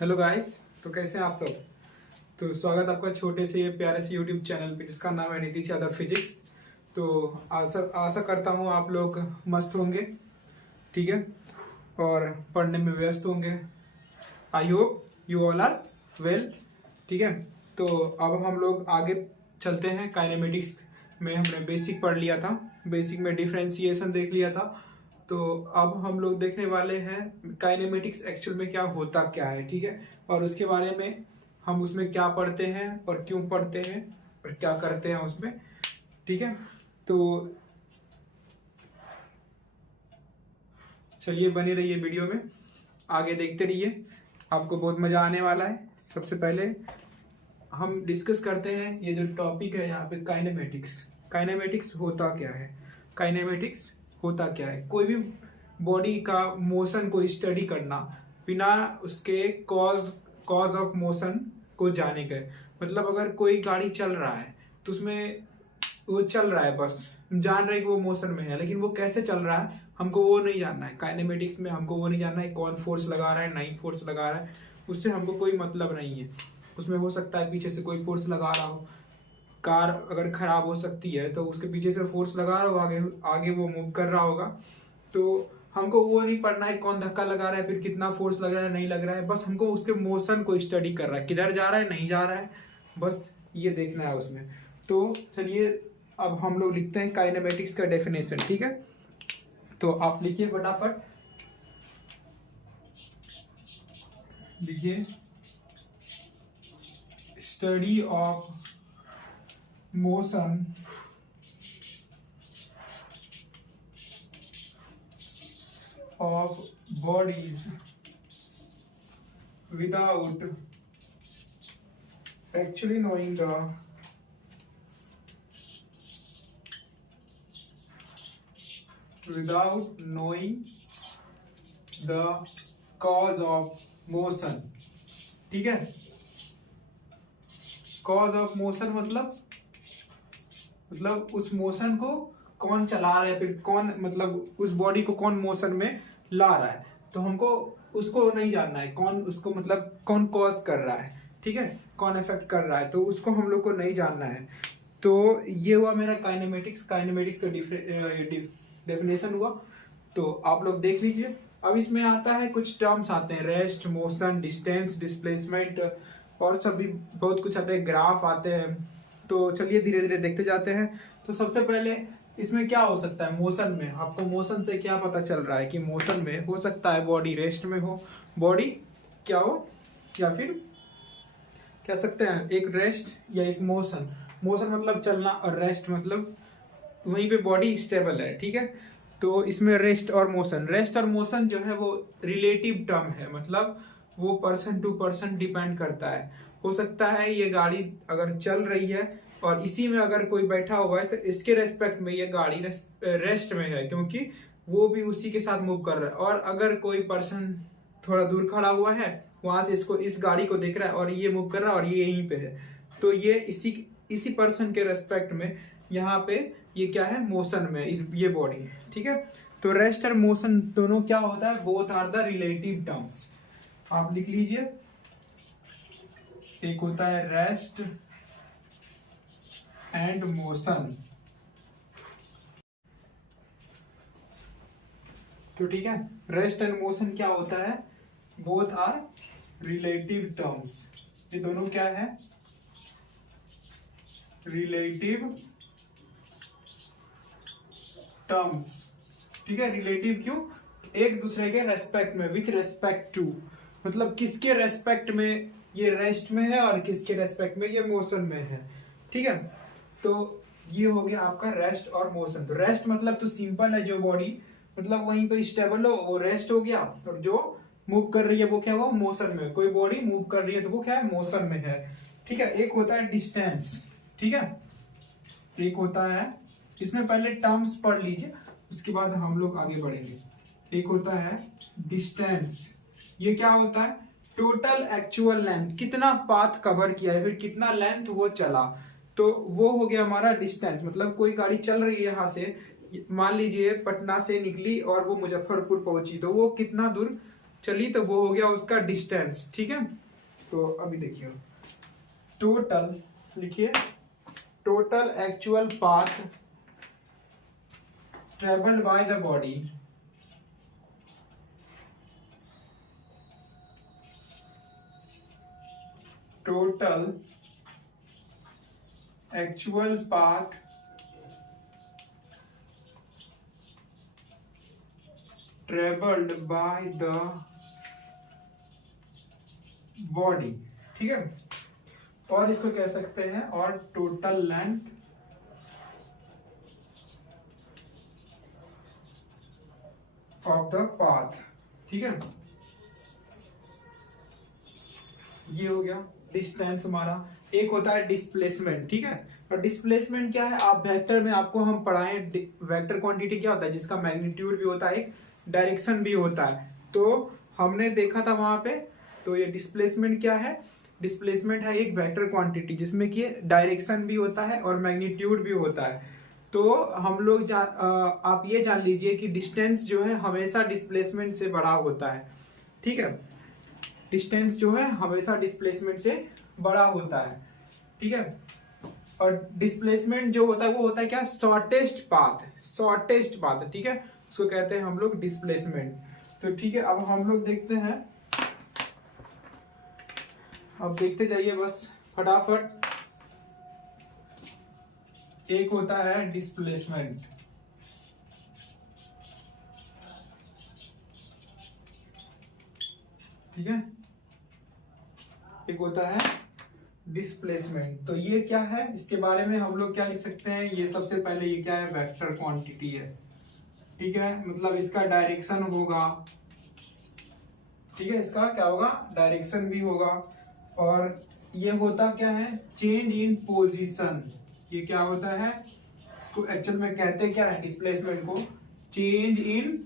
Hello guys. तो कैसे हैं आप सब। तो स्वागत आपका छोटे से प्यारे से यूट्यूब चैनल पे जिसका नाम है नीतीश यादव फिजिक्स। तो आशा करता हूँ आप लोग मस्त होंगे, ठीक है, और पढ़ने में व्यस्त होंगे। I hope you all are well, ठीक है। तो अब हम लोग आगे चलते हैं। काइनेमेटिक्स में हमने बेसिक पढ़ लिया था, बेसिक में डिफरेंशिएशन देख लिया था। तो अब हम लोग देखने वाले हैं काइनेमेटिक्स एक्चुअल में क्या होता क्या है, ठीक है, और उसके बारे में हम उसमें क्या पढ़ते हैं और क्यों पढ़ते हैं और क्या करते हैं उसमें, ठीक है। तो चलिए बने रहिए वीडियो में, आगे देखते रहिए, आपको बहुत मजा आने वाला है। सबसे पहले हम डिस्कस करते हैं ये जो टॉपिक है यहाँ पे, काइनेमेटिक्स। काइनेमेटिक्स होता क्या है, काइनेमेटिक्स होता क्या है। कोई भी बॉडी का मोशन को स्टडी करना बिना उसके कॉज ऑफ मोशन को जाने के। मतलब अगर कोई गाड़ी चल रहा है तो उसमें वो चल रहा है, बस जान रहे कि वो मोशन में है, लेकिन वो कैसे चल रहा है हमको वो नहीं जानना है। काइनेमेटिक्स में हमको वो नहीं जानना है कौन फोर्स लगा रहा है, नहीं फोर्स लगा रहा है, उससे हमको कोई मतलब नहीं है। उसमें हो सकता है पीछे से कोई फोर्स लगा रहा हो, कार अगर खराब हो सकती है तो उसके पीछे से फोर्स लगा रहा हो, आगे आगे वो मूव कर रहा होगा। तो हमको वो नहीं पढ़ना है कौन धक्का लगा रहा है, फिर कितना फोर्स लग रहा है नहीं लग रहा है, बस हमको उसके मोशन को स्टडी कर रहा है, किधर जा रहा है नहीं जा रहा है, बस ये देखना है उसमें। तो चलिए अब हम लोग लिखते हैं काइनेमेटिक्स का डेफिनेशन, ठीक है। तो आप लिखिए फटाफट, लिखिए study of motion of bodies without actually knowing the cause of motion, ठीक है। कॉज ऑफ मोशन मतलब उस मोशन को कौन चला रहा है, फिर कौन मतलब उस बॉडी को कौन मोशन में ला रहा है। तो हमको उसको नहीं जानना है कौन उसको मतलब कौन कॉज कर रहा है, ठीक है, कौन इफेक्ट कर रहा है, तो उसको हम लोग को नहीं जानना है। तो ये हुआ मेरा काइनेमेटिक्स का डेफिनेशन हुआ। तो आप लोग देख लीजिए। अब इसमें आता है कुछ टर्म्स आते हैं, रेस्ट, मोशन, डिस्टेंस, डिस्प्लेसमेंट और सब भी बहुत कुछ आते हैं, ग्राफ आते हैं। तो चलिए धीरे धीरे देखते जाते हैं। तो सबसे पहले इसमें क्या हो सकता है, मोशन में आपको मोशन से क्या पता चल रहा है कि मोशन में हो सकता है बॉडी रेस्ट में हो, बॉडी क्या हो, या फिर कह सकते हैं एक रेस्ट या एक मोशन। मोशन मतलब चलना और रेस्ट मतलब वहीं पे बॉडी स्टेबल है, ठीक है। तो इसमें रेस्ट और मोशन जो है वो रिलेटिव टर्म है, मतलब वो पर्सन टू पर्सन डिपेंड करता है। हो सकता है ये गाड़ी अगर चल रही है और इसी में अगर कोई बैठा हुआ है तो इसके रेस्पेक्ट में ये गाड़ी रेस्ट में है, क्योंकि वो भी उसी के साथ मूव कर रहा है। और अगर कोई पर्सन थोड़ा दूर खड़ा हुआ है, वहां से इसको इस गाड़ी को देख रहा है और ये मूव कर रहा है और ये यहीं पे है, तो ये इसी पर्सन के रेस्पेक्ट में यहाँ पे ये क्या है, मोशन में ये बॉडी, ठीक है। तो रेस्ट और मोशन दोनों क्या होता है, both are the relative terms. आप लिख लीजिए, एक होता है रेस्ट एंड मोशन। तो ठीक है, रेस्ट एंड मोशन क्या होता है, बोथ आर रिलेटिव टर्म्स। ये दोनों क्या है, रिलेटिव टर्म्स, ठीक है। रिलेटिव क्यों, एक दूसरे के रेस्पेक्ट में, विथ रेस्पेक्ट टू, मतलब किसके रेस्पेक्ट में ये रेस्ट में है और किसके रेस्पेक्ट में ये मोशन में है, ठीक है। तो ये हो गया आपका रेस्ट और मोशन। तो रेस्ट मतलब तो सिंपल है, जो बॉडी मतलब वहीं पे स्टेबल हो वो रेस्ट हो गया, और जो मूव कर रही है वो क्या हुआ, मोशन में। कोई बॉडी मूव कर रही है तो वो क्या है, मोशन में है, ठीक है। एक होता है डिस्टेंस, ठीक है, एक होता है, इसमें पहले टर्म्स पढ़ लीजिए उसके बाद हम लोग आगे बढ़ेंगे। एक होता है डिस्टेंस, ये क्या होता है, टोटल एक्चुअल लेंथ, कितना पाथ कवर किया है, फिर कितना लेंथ वो चला, तो वो हो गया हमारा डिस्टेंस। मतलब कोई गाड़ी चल रही है यहाँ से, मान लीजिए पटना से निकली और वो मुजफ्फरपुर पहुंची, तो वो कितना दूर चली तो वो हो गया उसका डिस्टेंस। ठीक है, तो अभी देखिए टोटल, लिखिए total actual path travelled by the body, total actual path travelled by the body. ठीक है, और इसको कह सकते हैं और total length of the path. ठीक है, ये हो गया डिस्टेंस हमारा। एक होता है डिस्प्लेसमेंट। ठीक है, और डिस्प्लेसमेंट क्या है, आप वेक्टर में आपको हम पढ़ाएं, वेक्टर क्वांटिटी क्या होता है, जिसका मैग्नीट्यूड भी होता है, एक डायरेक्शन भी होता है। तो हमने देखा था वहां पे, तो ये डिस्प्लेसमेंट क्या है, डिस्प्लेसमेंट है एक वेक्टर क्वांटिटी जिसमें कि डायरेक्शन भी होता है और मैग्नीट्यूड भी होता है। तो हम लोग आप ये जान लीजिए कि डिस्टेंस जो है हमेशा डिस्प्लेसमेंट से बड़ा होता है। ठीक है, डिस्टेंस जो है हमेशा डिस्प्लेसमेंट से बड़ा होता है। ठीक है, और डिस्प्लेसमेंट जो होता है वो होता है क्या, शॉर्टेस्ट पाथ, शॉर्टेस्ट पाथ। ठीक है, उसको कहते हैं हम लोग डिस्प्लेसमेंट। तो ठीक है, अब हम लोग देखते हैं, अब देखते जाइए बस फटाफट। एक होता है डिस्प्लेसमेंट, ठीक है, एक होता है डिस्प्लेसमेंट। तो ये क्या है, इसके बारे में हम लोग क्या लिख सकते हैं, ये सबसे पहले ये क्या है, वेक्टर क्वांटिटी है। ठीक है, मतलब इसका डायरेक्शन होगा। ठीक है, इसका क्या होगा, डायरेक्शन भी होगा। और ये होता क्या है, चेंज इन पोजीशन। ये क्या होता है, इसको एक्चुअल में कहते क्या है, डिस्प्लेसमेंट को चेंज इन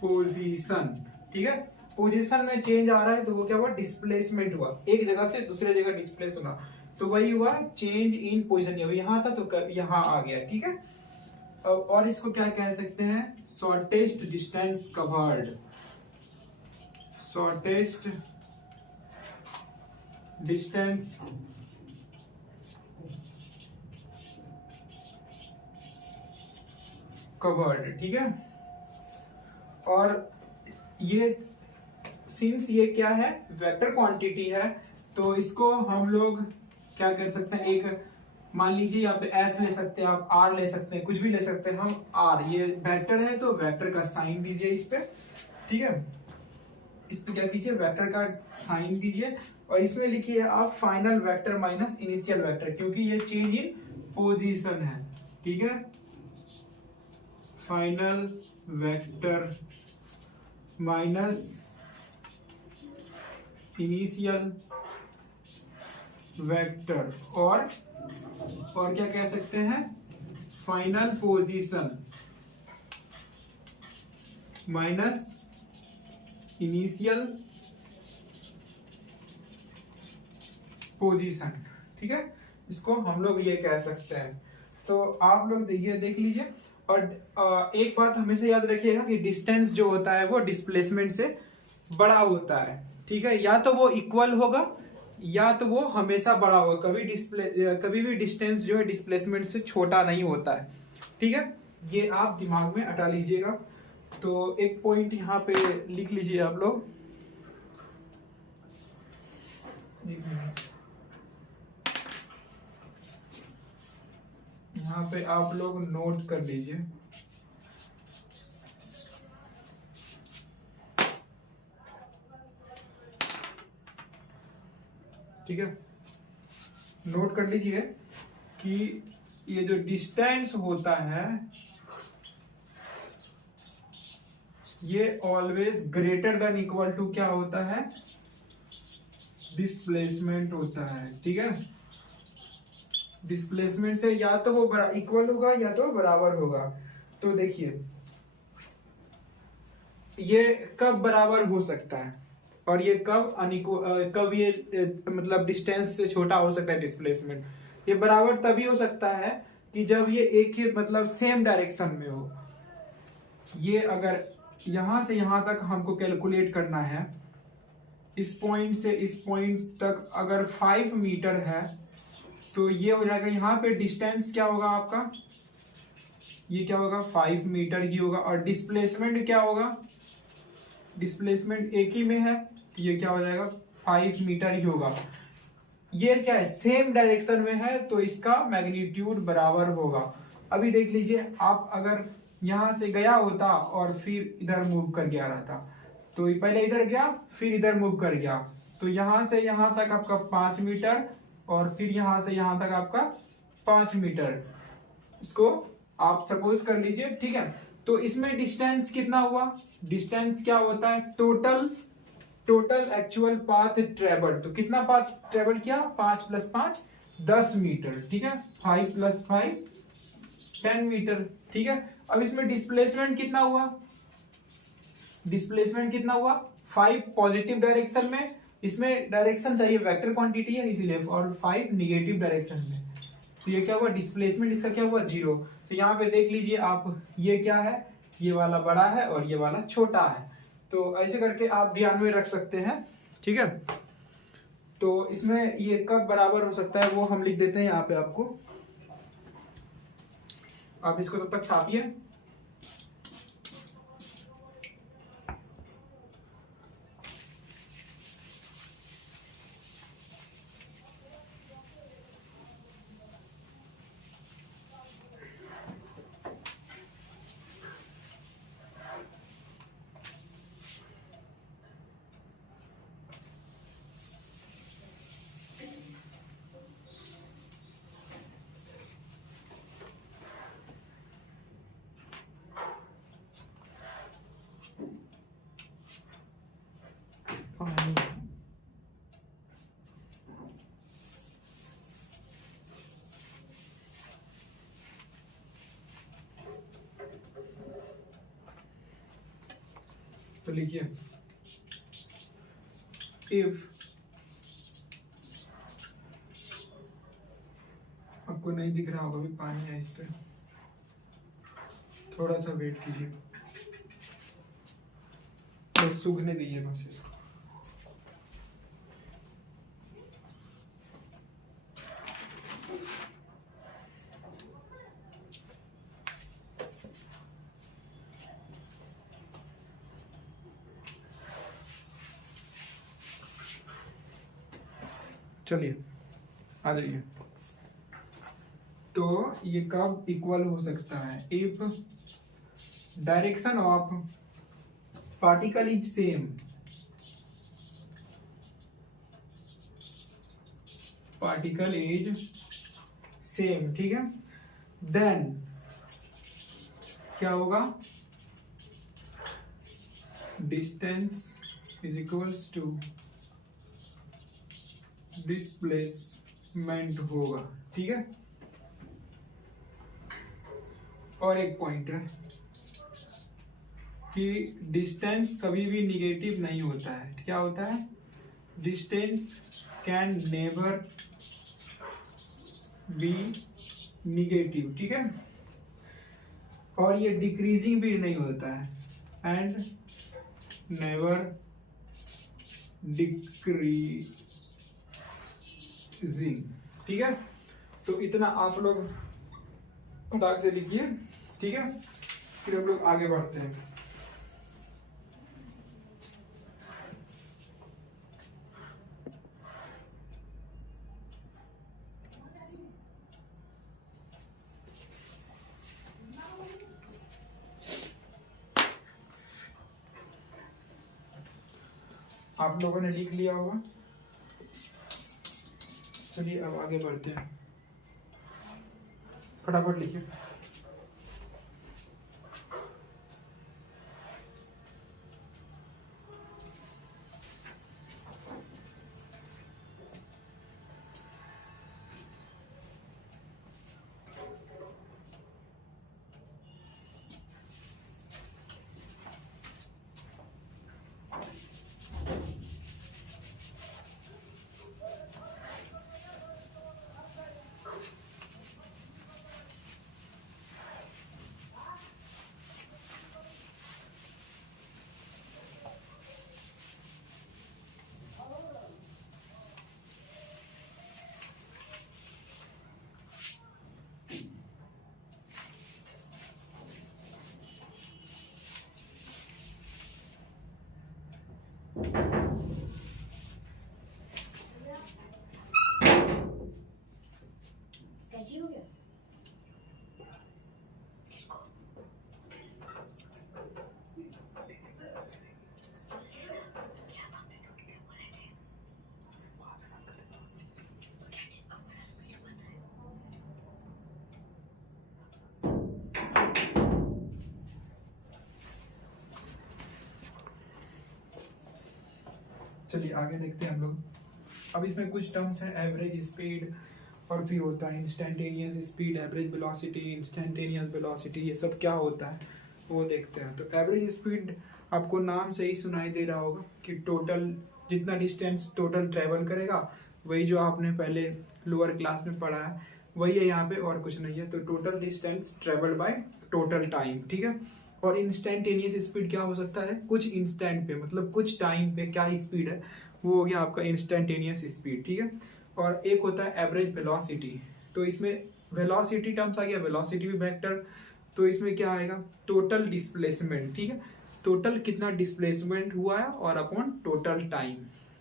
पोजीशन। ठीक है, पोजीशन में चेंज आ रहा है तो वो क्या हुआ, डिस्प्लेसमेंट हुआ, एक जगह से दूसरे जगह डिस्प्लेस होना, तो वही हुआ चेंज इन पोजीशन। यहां था तो यहां आ गया। ठीक है, और इसको क्या कह सकते हैं, shortest distance covered, shortest distance covered. ठीक है, और ये सिंस ये क्या है, वेक्टर क्वांटिटी है, तो इसको हम लोग क्या कर सकते हैं, एक मान लीजिए यहाँ पे एस ले सकते हैं, आप आर ले सकते हैं, कुछ भी ले सकते हैं हम। आर ये वेक्टर है तो वेक्टर का साइन दीजिए इस पे। ठीक है, इस पे क्या कीजिए, वेक्टर का साइन दीजिए, और इसमें लिखिए आप final vector minus initial vector, क्योंकि ये चेंज इन पोजीशन है। ठीक है, final vector minus initial vector, और क्या कह सकते हैं, final position minus initial position. ठीक है, इसको हम लोग ये कह सकते हैं। तो आप लोग ये देख लीजिए, और एक बात हमेशा याद रखिएगा कि डिस्टेंस जो होता है वो डिस्प्लेसमेंट से बड़ा होता है। ठीक है, या तो वो इक्वल होगा या तो वो हमेशा बड़ा होगा, कभी भी डिस्टेंस जो है डिस्प्लेसमेंट से छोटा नहीं होता है। ठीक है, ये आप दिमाग में हटा लीजिएगा। तो एक पॉइंट यहाँ पे लिख लीजिए आप लोग, यहाँ पे आप लोग नोट कर लीजिए। ठीक है, नोट कर लीजिए कि ये जो डिस्टेंस होता है ये always greater than equal to क्या होता है, डिस्प्लेसमेंट होता है। ठीक है, डिस्प्लेसमेंट से या तो वो इक्वल होगा या तो बराबर होगा। तो देखिए ये कब बराबर हो सकता है और ये कब ये मतलब डिस्टेंस से छोटा हो सकता है डिस्प्लेसमेंट। ये बराबर तभी हो सकता है कि जब ये एक ही मतलब सेम डायरेक्शन में हो। ये अगर यहां से यहां तक हमको कैलकुलेट करना है। इस पॉइंट से इस पॉइंट तक अगर 5 मीटर है तो ये हो जाएगा, यहाँ पे डिस्टेंस क्या होगा आपका, ये क्या होगा 5 मीटर ही होगा। और डिस्प्लेसमेंट क्या होगा, डिस्प्लेसमेंट एक ही में है, ये क्या हो जाएगा 5 मीटर ही होगा। ये क्या है, सेम डायरेक्शन में है तो इसका मैग्नीट्यूड बराबर होगा। अभी देख लीजिए, आप अगर यहां से गया होता और फिर इधर मूव कर गया रहता, तो पहले इधर गया फिर इधर मूव कर गया, तो यहां से यहां तक आपका 5 मीटर और फिर यहां से यहां तक आपका 5 मीटर, इसको आप सपोज कर लीजिए, ठीक है। तो इसमें डिस्टेंस कितना हुआ, डिस्टेंस क्या होता है, टोटल एक्चुअल पाथ ट्रेवल। तो कितना पाथ ट्रेवल किया, 5 + 5 10 मीटर, ठीक है। 5 + 5 10 मीटर, ठीक है। अब इसमें डिस्प्लेसमेंट कितना हुआ, डिस्प्लेसमेंट कितना हुआ 5 पॉजिटिव डायरेक्शन में, इसमें डायरेक्शन चाहिए वेक्टर क्वांटिटी है इसीलिए, और 5 निगेटिव डायरेक्शन में, तो ये क्या हुआ डिस्प्लेसमेंट, इसका क्या हुआ 0। तो यहाँ पे देख लीजिए आप, ये क्या है, ये वाला बड़ा है और ये वाला छोटा है, तो ऐसे करके आप ध्यान में रख सकते हैं, ठीक है। तो इसमें ये कब बराबर हो सकता है वो हम लिख देते हैं यहाँ पे आपको, आप इसको तब तक छापिए। तो लिखिए, इफ, आपको नहीं दिख रहा होगा, भी पानी है इस पे, थोड़ा सा वेट कीजिए, बस सूखने दीजिए बस इसको। चलिए आ जाइए। तो ये कब इक्वल हो सकता है, if direction of particle is same, particle is same, ठीक है। देन क्या होगा, distance is equals to displacement होगा, ठीक है। और एक पॉइंट है कि डिस्टेंस कभी भी निगेटिव नहीं होता है, क्या होता है, distance can never be negative, ठीक है। और ये डिक्रीजिंग भी नहीं होता है, एंड नेवर डिक्रीजिंग, ठीक है। तो इतना आप लोग फटाक से लिखिए, ठीक है, फिर हम लोग आगे बढ़ते हैं। आप लोगों ने लिख लिया होगा, चलिए अब आगे बढ़ते हैं, फटाफट लिखिए। चलिए आगे देखते हैं हम लोग। अब इसमें कुछ टर्म्स हैं, एवरेज स्पीड, और फिर होता है instantaneous speed, average velocity, instantaneous velocity, ये सब क्या होता है वो देखते हैं। तो एवरेज स्पीड आपको नाम से ही सुनाई दे रहा होगा कि टोटल जितना डिस्टेंस टोटल ट्रेवल करेगा, वही जो आपने पहले लोअर क्लास में पढ़ा है वही है यहाँ पे, और कुछ नहीं है। तो total distance travelled by total time, ठीक है। और इंस्टेंटेनियस स्पीड क्या हो सकता है, कुछ इंस्टेंट पे, मतलब कुछ टाइम पे क्या स्पीड है, वो हो गया आपका इंस्टेंटेनियस स्पीड, ठीक है। और एक होता है एवरेज वेलोसिटी। तो इसमें वेलोसिटी टर्म्स आ गया, वेलोसिटी भी वेक्टर। तो इसमें क्या आएगा, टोटल डिस्प्लेसमेंट, ठीक है, टोटल कितना डिस्प्लेसमेंट हुआ है और अपॉन टोटल टाइम।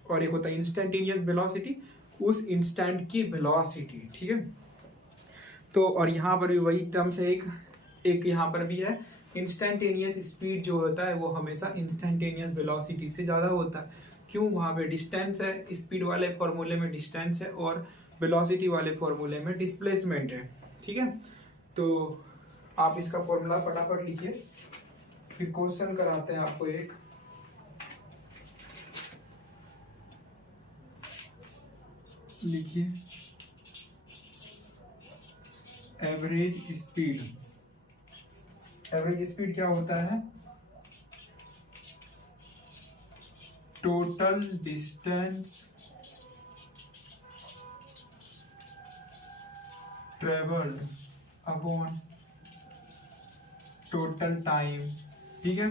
और एक होता है इंस्टेंटेनियस वेलोसिटी, उस इंस्टेंट की वेलोसिटी, ठीक है। तो और यहाँ पर भी वही टर्म्स है, एक यहाँ पर भी है, इंस्टेंटेनियस स्पीड जो होता है वो हमेशा इंस्टेंटेनियस वेलोसिटी से ज़्यादा होता है। क्यों, वहाँ पे डिस्टेंस है, स्पीड वाले फॉर्मूले में डिस्टेंस है और वेलोसिटी वाले फॉर्मूले में डिस्प्लेसमेंट है, ठीक है। तो आप इसका फॉर्मूला फटाफट लिखिए, फिर क्वेश्चन कराते हैं आपको एक। लिखिए एवरेज स्पीड। एवरेज स्पीड क्या होता है, total distance travelled upon total time, ठीक है।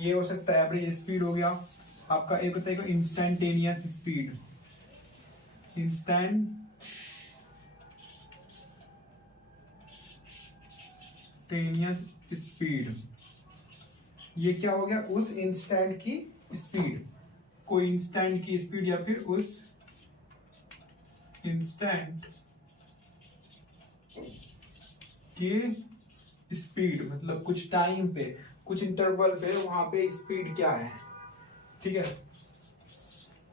ये हो सकता है एवरेज स्पीड हो गया आपका। एक होता है इंस्टेंटेनियस स्पीड, इंस्टेंटेनियस स्पीड, ये क्या हो गया, उस इंस्टेंट की स्पीड, कोई इंस्टेंट की स्पीड या फिर उस इंस्टेंट की स्पीड, मतलब कुछ टाइम पे, कुछ इंटरवल पे वहां पे स्पीड क्या है, ठीक है।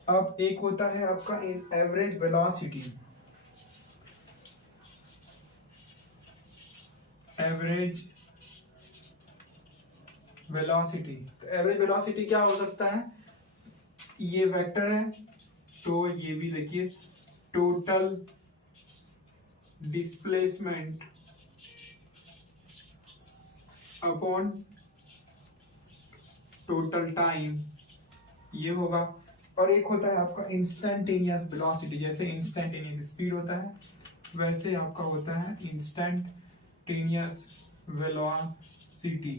अब एक होता है आपका एवरेज वेलोसिटी। एवरेज वेलोसिटी, तो एवरेज वेलोसिटी क्या हो सकता है, ये वेक्टर है, तो ये भी देखिए total displacement upon total time, ये होगा। और एक होता है आपका इंस्टेंटेनियस वेलोसिटी, जैसे इंस्टेंटेनियस स्पीड होता है वैसे आपका होता है इंस्टेंटेनियस वेलोसिटी,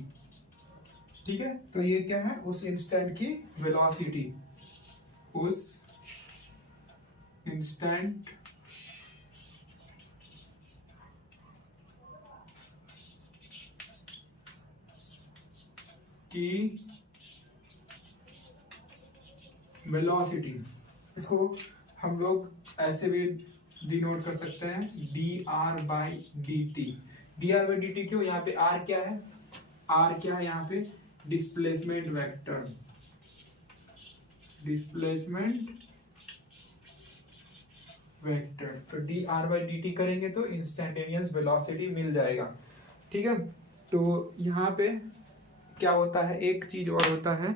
ठीक है। तो ये क्या है, उस इंस्टेंट की वेलोसिटी, उस इंस्टेंट की वेलोसिटी। इसको हम लोग ऐसे भी डिनोट कर सकते हैं, D R by D T. D R by D T क्यों, यहाँ पे आर क्या है, आर क्या है यहाँ पे, डिस्प्लेसमेंट वेक्टर, डिस्प्लेसमेंट वेक्टर। तो D R by D T करेंगे तो इंस्टेंटेनियस वेलोसिटी मिल जाएगा, ठीक है। तो यहाँ पे क्या होता है, एक चीज और होता है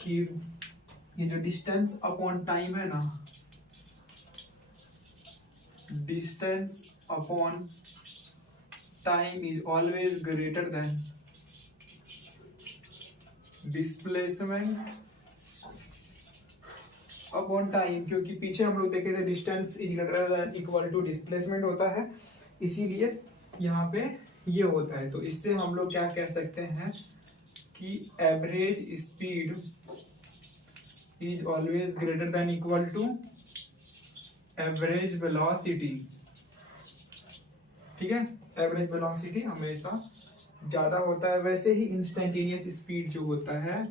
कि ये जो डिस्टेंस अपॉन टाइम है ना, distance upon time is always greater than displacement upon time. क्योंकि पीछे हम लोग देखे थे distance is greater than equal to displacement होता है, इसीलिए यहाँ पे ये होता है। तो इससे हम लोग क्या कह सकते हैं कि average speed is always greater than equal to average velocity, ठीक है। एवरेज वेलोसिटी हमेशा ज्यादा होता है। वैसे ही इंस्टेंटेनियस स्पीड जो होता है,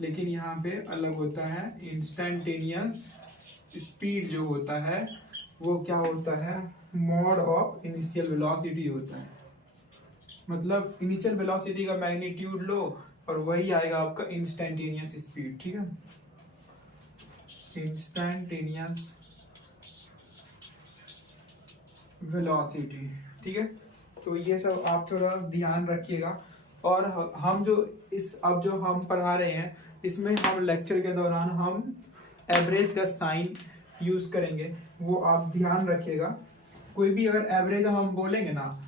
लेकिन यहाँ पे अलग होता है। इंस्टेंटेनियस स्पीड जो होता है वो क्या होता है, मॉड ऑफ इनिशियल वेलोसिटी होता है। मतलब इनिशियल वेलोसिटी का मैग्नीट्यूड लो और वही आएगा आपका इंस्टेंटेनियस स्पीड, ठीक है। इंस्टेंटेनियस वेलोसिटी, ठीक है। तो ये सब आप थोड़ा ध्यान रखिएगा। और हम जो अब जो हम पढ़ा रहे हैं इसमें हम लेक्चर के दौरान हम एवरेज का साइन यूज करेंगे, वो आप ध्यान रखिएगा। कोई भी अगर एवरेज हम बोलेंगे ना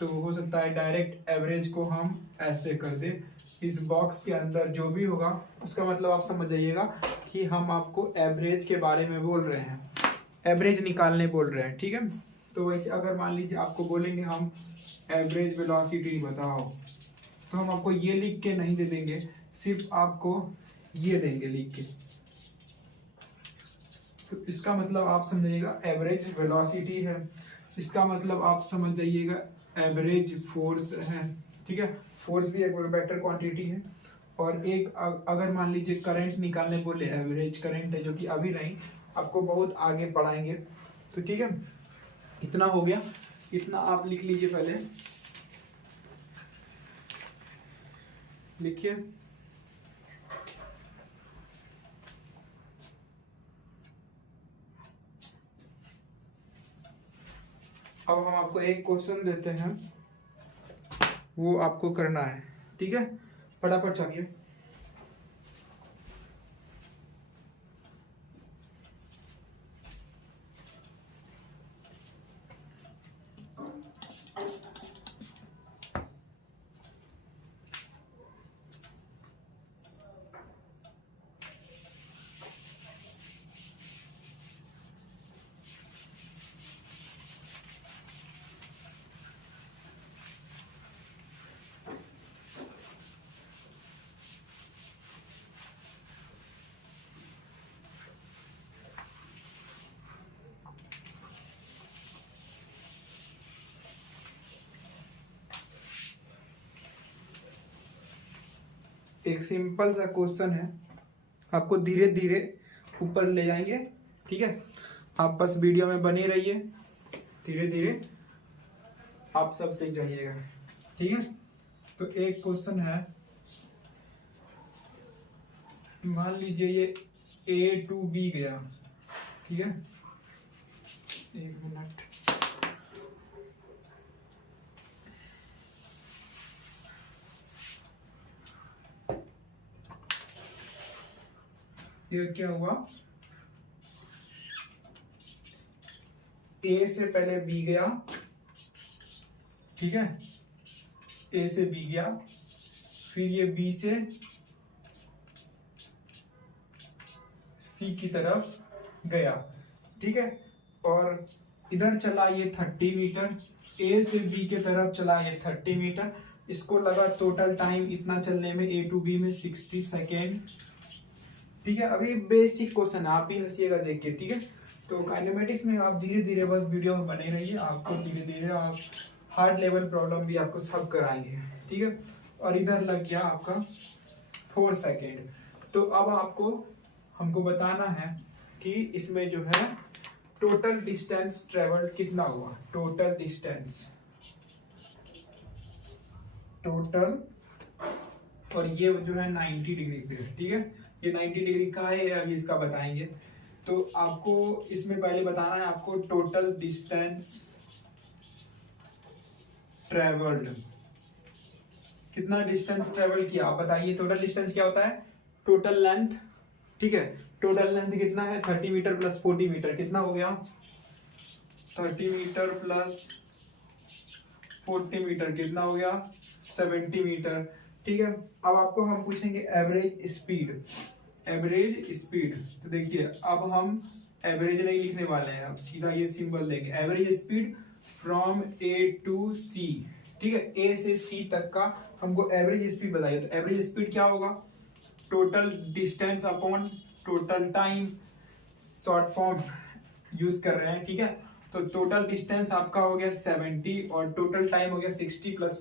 तो हो सकता है डायरेक्ट एवरेज को हम ऐसे कर दे, इस बॉक्स के अंदर जो भी होगा उसका मतलब आप समझ जाइएगा कि हम आपको एवरेज के बारे में बोल रहे हैं, एवरेज निकालने बोल रहे हैं, ठीक है। तो वैसे अगर मान लीजिए आपको बोलेंगे हम एवरेज वेलोसिटी बताओ, तो हम आपको ये लिख के नहीं दे देंगे, सिर्फ आपको ये देंगे लिख के। तो इसका मतलब आप समझिएगा एवरेज वेलोसिटी है, इसका मतलब आप समझ जाइएगा एवरेज फोर्स है, ठीक है। फोर्स भी एक वेक्टर क्वांटिटी है। और एक अगर मान लीजिए करंट निकालने बोले, एवरेज करंट है जो कि अभी नहीं, आपको बहुत आगे पढ़ाएंगे, तो ठीक है। इतना हो गया, इतना आप लिख लीजिए, पहले लिखिए। अब हम आपको एक क्वेश्चन देते हैं, वो आपको करना है, ठीक है। फटाफट चाहिए। एक सिंपल सा क्वेश्चन है, आपको धीरे धीरे ऊपर ले जाएंगे, ठीक है। आप बस वीडियो में बने रहिए, धीरे धीरे आप सब सीख जाइएगा, ठीक है। तो एक क्वेश्चन है, मान लीजिए ये A to B गया, ठीक है। एक मिनट, ये क्या हुआ, A से पहले B गया, ठीक है। A से B गया, फिर ये B से C की तरफ गया, ठीक है। और इधर चला ये 30 मीटर, A से B के तरफ चला ये 30 मीटर। इसको लगा टोटल टाइम इतना चलने में A to B में 60 सेकेंड, ठीक है। अभी बेसिक क्वेश्चन आप ही हंसिएगा देख के, ठीक है। तो काइनेमेटिक्स में आप धीरे धीरे बस वीडियो में बने रहिए, आपको धीरे धीरे आप हार्ड लेवल प्रॉब्लम भी आपको सब कराएंगे, ठीक है। और इधर लग गया आपका 4 सेकेंड। तो अब आपको हमको बताना है कि इसमें जो है टोटल डिस्टेंस ट्रेवल्ड कितना हुआ, टोटल डिस्टेंस, टोटल, और ये जो है 90 डिग्री पे, ठीक है। ये 90 डिग्री का है, अभी इसका बताएंगे। तो आपको इसमें पहले बताना है आपको टोटल डिस्टेंस ट्रेवल्ड, कितना डिस्टेंस ट्रेवल किया आप बताइए। टोटल डिस्टेंस क्या होता है, टोटल लेंथ, ठीक है। टोटल लेंथ कितना है, 30 मीटर प्लस 40 मीटर, कितना हो गया, 30 मीटर प्लस 40 मीटर कितना हो गया, 70 मीटर, ठीक है। अब आपको हम पूछेंगे एवरेज स्पीड, एवरेज स्पीड। तो देखिए अब हम एवरेज नहीं लिखने वाले हैं, अब सीधा ये सिंबल देंगे, average speed from A to C, ठीक है। A से C तक का हमको एवरेज स्पीड बताइए। तो एवरेज स्पीड क्या होगा, total distance upon total time, short form use कर रहे हैं, ठीक है। तो टोटल डिस्टेंस आपका हो गया 70 और टोटल टाइम हो गया 60 प्लस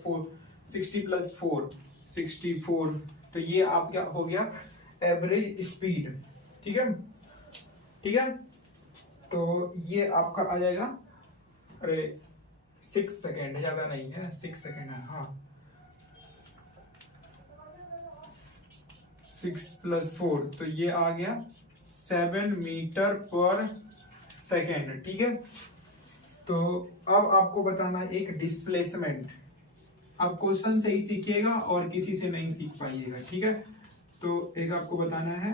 4, 64। तो ये आपका हो गया एवरेज स्पीड, ठीक है, ठीक है। तो ये आपका आ जाएगा, अरे 6 सेकेंड, ज्यादा नहीं है, 6 सेकेंड है, हाँ। 6 प्लस 4, तो ये आ गया 7 मीटर पर सेकेंड, ठीक है। तो अब आपको बताना एक डिस्प्लेसमेंट, आप क्वेश्चन से ही सीखिएगा और किसी से नहीं सीख पाइएगा, ठीक है। तो एक आपको बताना है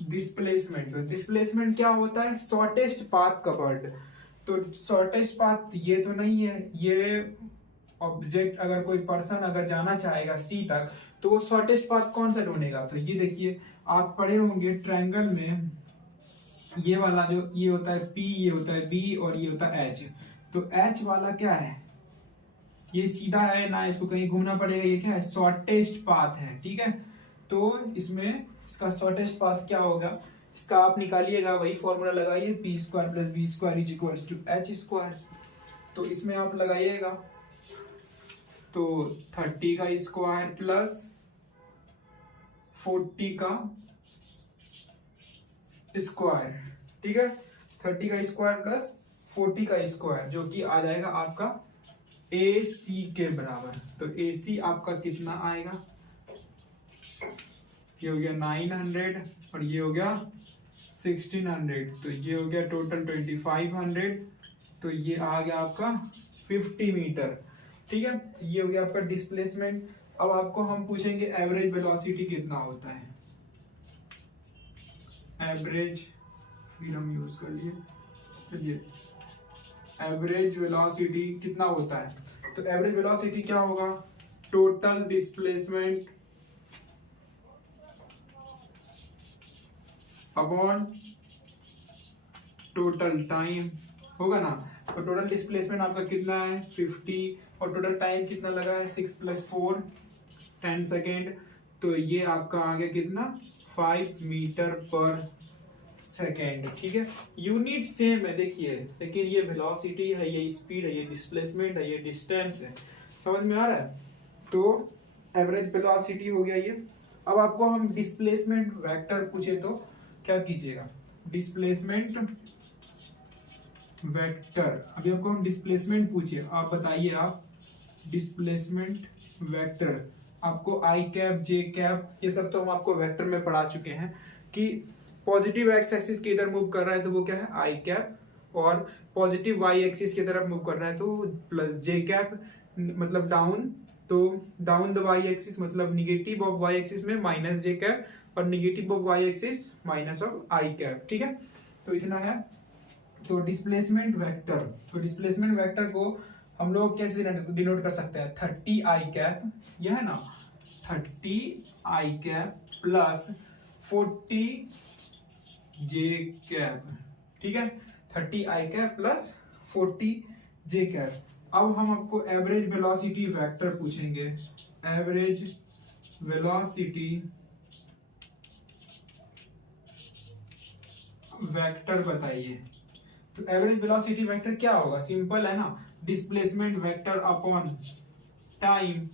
डिस्प्लेसमेंट। तो डिस्प्लेसमेंट क्या होता है? Shortest path covered. तो शॉर्टेस्ट पाथ ये तो नहीं है, ये ऑब्जेक्ट अगर कोई पर्सन अगर जाना चाहेगा सी तक तो वो शॉर्टेस्ट पाथ कौन सा ढूंढेगा? तो ये देखिए आप पढ़े होंगे ट्रायंगल में ये वाला जो ये होता है P, ये होता है B और ये होता है H। तो H वाला क्या है? ये सीधा है ना, इसको कहीं घूमना पड़ेगा। ये क्या है? शॉर्टेस्ट पाथ है। ठीक है, तो इसमें इसका शॉर्टेस्ट पाथ क्या होगा? इसका आप निकालिएगा, वही फॉर्मूला लगाइए, P square plus B square is equal to H square. तो इसमें आप लगाइएगा तो 30 का स्क्वायर प्लस 40 का स्क्वायर। ठीक है, 30 का स्क्वायर प्लस 40 का स्क्वायर जो कि आ जाएगा आपका ए सी के बराबर। तो ए सी आपका कितना आएगा? ये हो गया 900 और ये हो गया 1600। तो ये हो गया टोटल 2500। तो ये आ गया आपका 50 मीटर। ठीक है, ये हो गया आपका डिस्प्लेसमेंट। अब आपको हम पूछेंगे एवरेज वेलोसिटी कितना होता है। एवरेज फिर हम यूज कर लिए, चलिए एवरेज वेलोसिटी कितना होता है? तो एवरेज वेलोसिटी क्या होगा? Total displacement upon total time होगा ना। तो टोटल डिस्प्लेसमेंट आपका कितना है? 50 और टोटल टाइम कितना लगा है? 6 + 4 10 सेकेंड। तो ये आपका आ गया कितना? 5 मीटर पर सेकेंड। ठीक है, यूनिट सेम है देखिए, लेकिन ये वेलोसिटी है, ये स्पीड है, ये डिस्प्लेसमेंट है, ये डिस्टेंस है। समझ में आ रहा है? तो एवरेज वेलोसिटी हो गया ये। अब आपको हम डिस्प्लेसमेंट वेक्टर पूछे तो क्या कीजिएगा? डिस्प्लेसमेंट वेक्टर, अभी आपको हम डिस्प्लेसमेंट पूछे, आप बताइए। आप डिस्प्लेसमेंट वेक्टर, आपको आई कैप जे कैप ये सब तो हम आपको वेक्टर में पढ़ा चुके हैं कि पॉजिटिव एक्स एक्सिस के इधर मूव कर रहा है तो वो क्या है? आई कैप, और पॉजिटिव वाई एक्सिस की तरफ मूव कर रहा है तो प्लस जे कैप, मतलब डाउन। तो डाउन द वाई एक्सिस मतलब निगेटिव ऑफ वाई एक्सिस में माइनस जे कैप, और negative of Y axis minus of I cap. ठीक है, तो इतना है। तो डिस्प्लेसमेंट वेक्टर, तो डिस्प्लेसमेंट वेक्टर को हम लोग कैसे डिनोट कर सकते हैं? 30 आई कैप, यह है ना, 30 आई कैप प्लस 40 जे कैप। ठीक है, 30 आई कैप प्लस 40 जे कैप। अब हम आपको एवरेज वेलोसिटी वेक्टर पूछेंगे। एवरेज वेलोसिटी वेक्टर बताइए। तो एवरेज वेलोसिटी वेक्टर क्या होगा? सिंपल है ना, displacement vector upon time.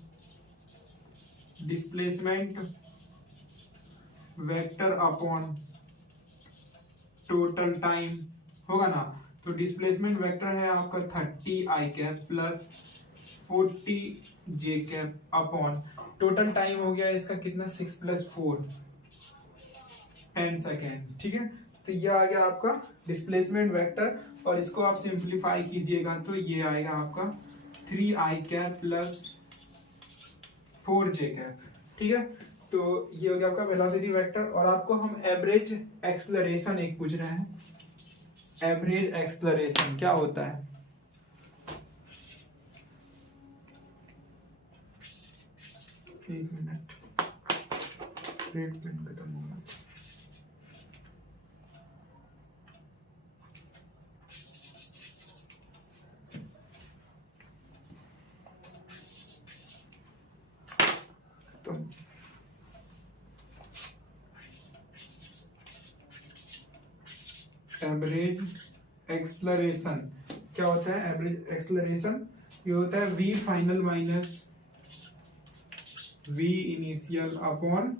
Displacement vector upon total time होगा ना। तो डिस्प्लेसमेंट वेक्टर है आपका 30 आई कैप प्लस 40 जे कैप अपॉन टोटल टाइम हो गया इसका कितना? 6 + 4 10 सेकेंड। ठीक है, तो ये आ गया आपका डिस्प्लेसमेंट वेक्टर, और इसको आप सिंप्लीफाई कीजिएगा तो ये आएगा आपका 3 आई कैप प्लस 4 जे कैप। ठीक है, तो ये हो गया आपका वेलोसिटी वेक्टर। और आपको हम एवरेज एक्सेलरेशन एक पूछ रहे हैं। एवरेज एक्सेलरेशन क्या होता है? एक मिनट, रेड पेन खत्म हो गया। एवरेज एक्सेलरेशन क्या होता है? एवरेज एक्सेलरेशन ये होता है v final minus v initial upon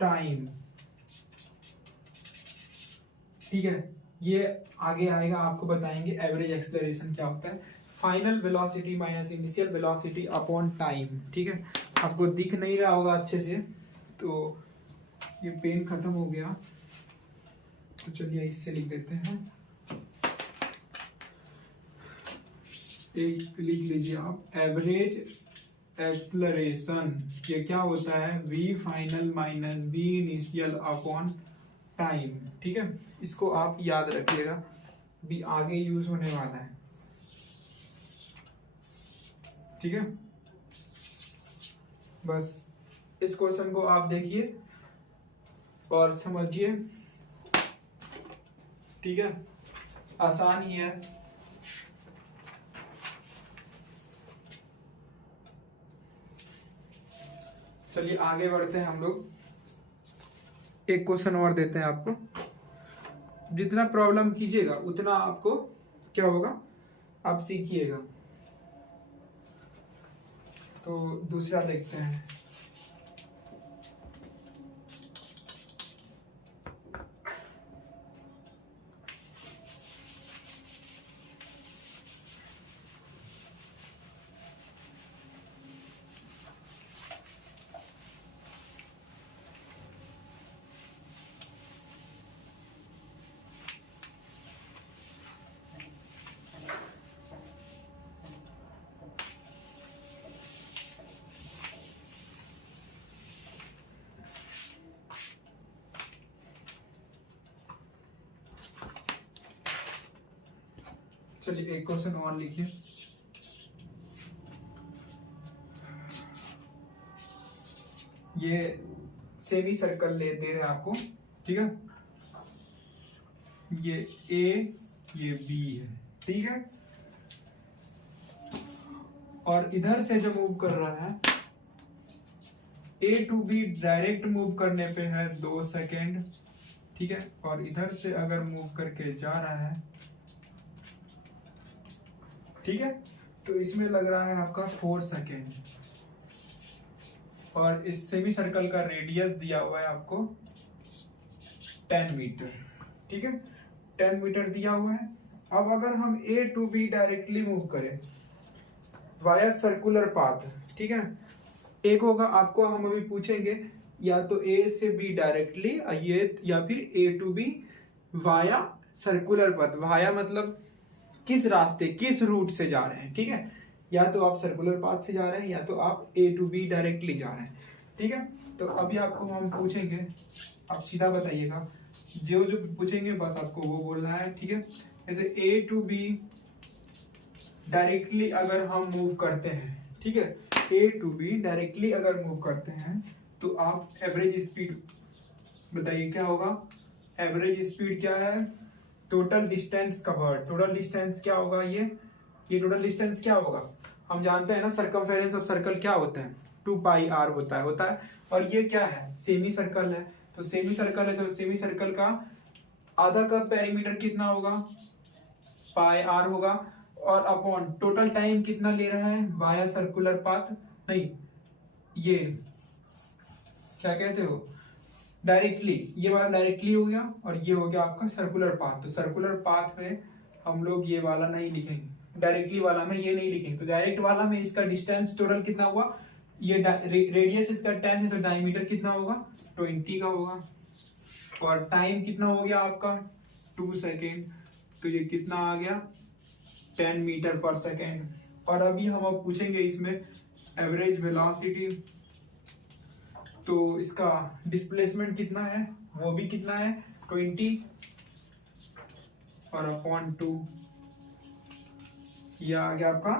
time. ठीक है, ये आगे आएगा, आपको बताएंगे एवरेज एक्सेलरेशन क्या होता है। Final velocity minus initial velocity upon time. ठीक है, आपको दिख नहीं रहा होगा अच्छे से, तो ये पेन खत्म हो गया, तो चलिए इससे लिख देते हैं। एक लिख लीजिए आप, एवरेज एक्सलरेशन, ये क्या होता है, v final minus v initial upon time. ठीक है, इसको आप याद रखिएगा, भी आगे यूज होने वाला है। ठीक है, बस इस क्वेश्चन को आप देखिए और समझिए। ठीक है, आसान ही है। चलिए आगे बढ़ते हैं हम लोग। एक क्वेश्चन और देते हैं आपको। जितना प्रॉब्लम कीजिएगा उतना आपको क्या होगा, आप सीखिएगा। तो दूसरा देखते हैं। चलिए एक क्वेश्चन और लिखिए। ये सेमी सर्कल ले दे रहे हैं आपको। ठीक है, ये ए ये बी है। ठीक है, और इधर से जो मूव कर रहा है A to B, direct move करने पे है 2 सेकेंड। ठीक है, और इधर से अगर मूव करके जा रहा है, ठीक है, तो इसमें लग रहा है आपका 4 सेकेंड। और इस सेमी सर्कल का रेडियस दिया हुआ है आपको 10 मीटर। ठीक है, 10 मीटर दिया हुआ है। अब अगर हम ए टू बी डायरेक्टली मूव करें वाया सर्कुलर पाथ, ठीक है, एक होगा आपको, हम अभी पूछेंगे या तो ए से बी डायरेक्टली ये, या फिर A to B via circular path. Via मतलब किस रास्ते, किस रूट से जा रहे हैं। ठीक है, या तो आप सर्कुलर पाथ से जा रहे हैं या तो आप ए टू बी डायरेक्टली जा रहे हैं। ठीक है, तो अभी आपको हम पूछेंगे, आप सीधा बताइएगा, जो जो पूछेंगे बस आपको वो बोलना है। ठीक है, जैसे ए टू बी डायरेक्टली अगर हम मूव करते हैं, ठीक है, ए टू बी डायरेक्टली अगर मूव करते हैं तो आप एवरेज स्पीड बताइए क्या होगा। एवरेज स्पीड क्या है, total distance covered. Total distance क्या होगा, ये टोटल डिस्टेंस क्या होगा, हम जानते हैं ना, सर्कमफेरेंस ऑफ सर्कल क्या होता है, 2 पाई आर होता है। और ये क्या है, सेमी सर्कल है। तो सेमी सर्कल है, तो सेमी सर्कल का आधा का पेरीमीटर कितना होगा, पाई आर होगा। और अपॉन टोटल टाइम कितना ले रहा है वाया सर्कुलर पाथ, नहीं ये क्या कहते हो, डायरेक्टली, ये वाला डायरेक्टली हो गया और ये हो गया आपका सर्कुलर पाथ। तो सर्कुलर पाथ में हम लोग ये वाला नहीं लिखेंगे, डायरेक्टली वाला में ये नहीं लिखेंगे। तो डायरेक्ट वाला में इसका डिस्टेंस टोटल कितना हुआ, ये रेडियस इसका 10 है, तो डायमीटर कितना होगा, 20 का होगा। और टाइम कितना हो गया आपका 2 सेकेंड, तो ये कितना आ गया 10 मीटर पर सेकेंड। और अभी हम अब पूछेंगे इसमें एवरेज वेलोसिटी, तो इसका डिस्प्लेसमेंट कितना है, वो भी कितना है 20 और अपॉन 2, ये आ गया आपका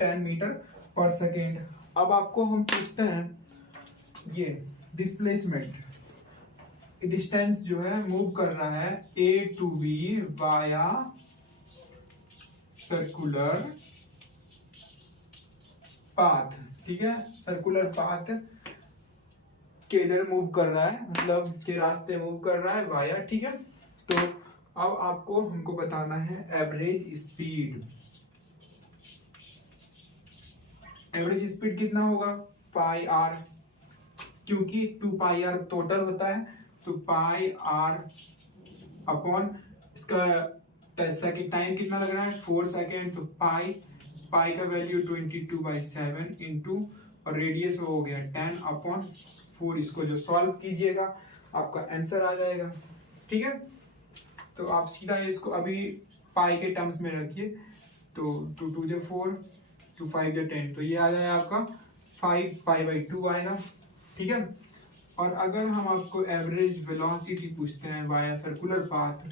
10 मीटर पर सेकेंड। अब आपको हम पूछते हैं ये डिस्प्लेसमेंट, डिस्टेंस जो है मूव कर रहा है A to B via circular path. ठीक है, सर्कुलर पाथ के इधर मूव कर रहा है, मतलब के रास्ते मूव कर रहा है वाया। ठीक है, तो अब आपको हमको बताना है एवरेज स्पीड। एवरेज स्पीड कितना होगा, पाई आर, क्योंकि 2 पाई आर टोटल होता है, तो पाई आर अपॉन इसका सेकेंड टाइम कितना लग रहा है 4 सेकेंड, तो पाई का वैल्यू 22/7 इंटू, और रेडियस हो गया 10 अपॉन 4। इसको जो सॉल्व कीजिएगा आपका आंसर आ जाएगा। ठीक है, तो आप सीधा इसको अभी पाई के टर्म्स में रखिए, तो 2 2 4, 2 5 10, तो ये आ जाएगा आपका 5 आएगा, ठीक है। और अगर हम आपको एवरेज वेलोसिटी पूछते हैं वाया सर्कुलर पाथ,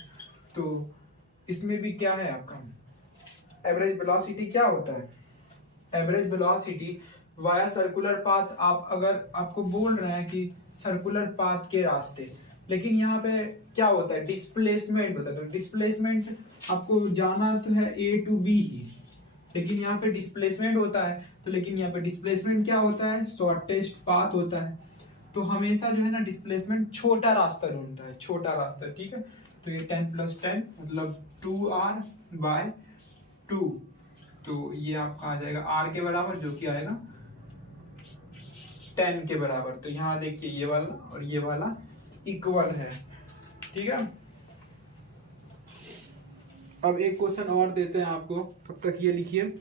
तो इसमें भी क्या है आपका एवरेज वेलोसिटी क्या होता है? Average velocity via circular path, आप अगर आपको बोल रहे हैं कि सर्कुलर पाथ के रास्ते, लेकिन यहाँ पे क्या होता है, डिस्प्लेसमेंट होता है। तो डिस्प्लेसमेंट आपको जाना तो है A to B ही, लेकिन यहाँ पे डिस्प्लेसमेंट होता है। तो लेकिन यहाँ पे डिस्प्लेसमेंट क्या होता है, शॉर्टेस्ट पाथ होता है। तो हमेशा जो है ना डिस्प्लेसमेंट छोटा रास्ता ढूंढता है, छोटा रास्ता, ठीक है। तो ये 10 + 10 मतलब 2r/2, तो ये आपका आ जाएगा r के बराबर, जो कि आएगा 10 के बराबर। तो यहाँ देखिए ये वाला और ये वाला इक्वल है, ठीक है। अब एक क्वेश्चन और देते हैं आपको, तब तक ये लिखिए।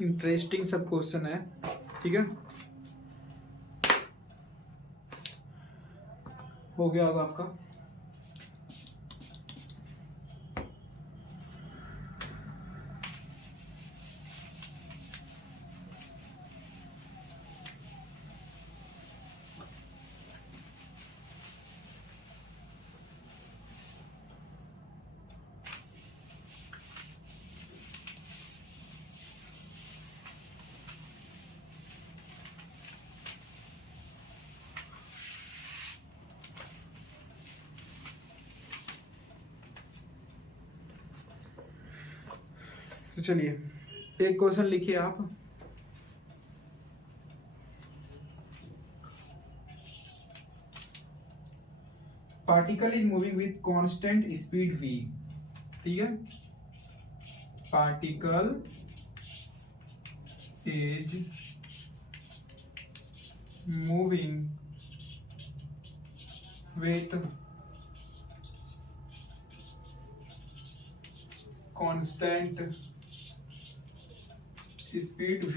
इंटरेस्टिंग सब क्वेश्चन है, ठीक है। हो गया होगा आपका। तो चलिए एक क्वेश्चन लिखिए आप। Particle is moving with constant speed v, ठीक है। Particle is moving with constant speed v,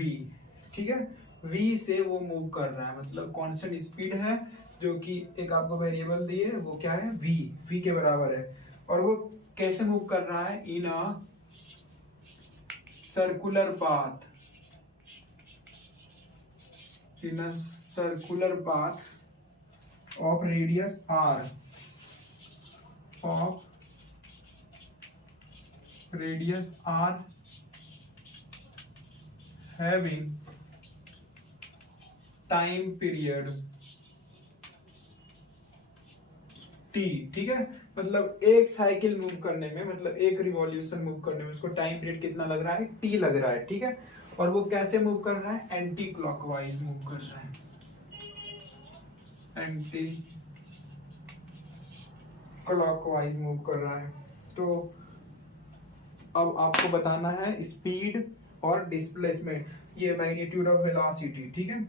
ठीक है। v से वो मूव कर रहा है, मतलब कांस्टेंट स्पीड है, जो कि एक आपको वेरिएबल दी है, वो क्या है, v के बराबर है। और वो कैसे मूव कर रहा है, in a circular path, in a circular path of radius r, of radius r having time period t, ठीक है। मतलब एक साइकिल मूव करने में, मतलब एक रिवॉल्यूशन मूव करने में उसको टाइम पीरियड कितना लग रहा है, t लग रहा है, ठीक है। और वो कैसे मूव कर रहा है, एंटी क्लॉकवाइज मूव कर रहा है, एंटी क्लॉकवाइज मूव कर रहा है। तो अब आपको बताना है स्पीड और डिस्प्लेसमेंट, ये मैग्नीट्यूड ऑफ वेलोसिटी, ठीक है।